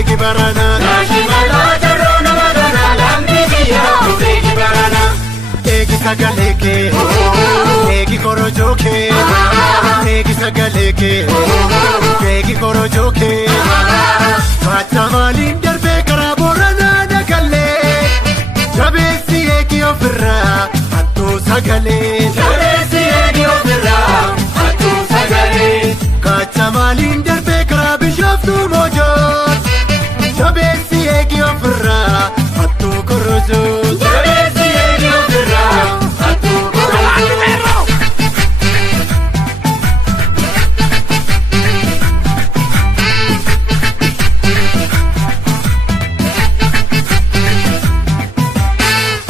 Ufeegi barana Naashimala jarroona madona lammi biyya ufeegi barana. Eegi sagalee kee eegi korojoo kee eegi sagalee kee eegi korojoo kee Faata maaliin darbee karaa Booranaa Nakallee jabeessi eegi ofirraa hattuu sagalee Jabeessi eegi ofirraa hattuu sagalee. Faata maaliin darbee karaa Bishooftuu Moojoo jabeessi eegi ofirraa hattuu korojoo Jabeessi eegi ofirraa hattuu korojoo.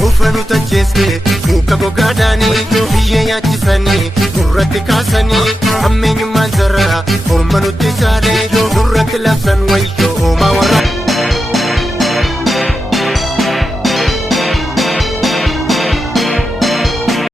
Ufanu tacheesse muka gogaadhaanii biyyee nyaachisanii nurratti kaasanii ammeenyummaan sarara orma nutti caalee nurratti labsan wayyoo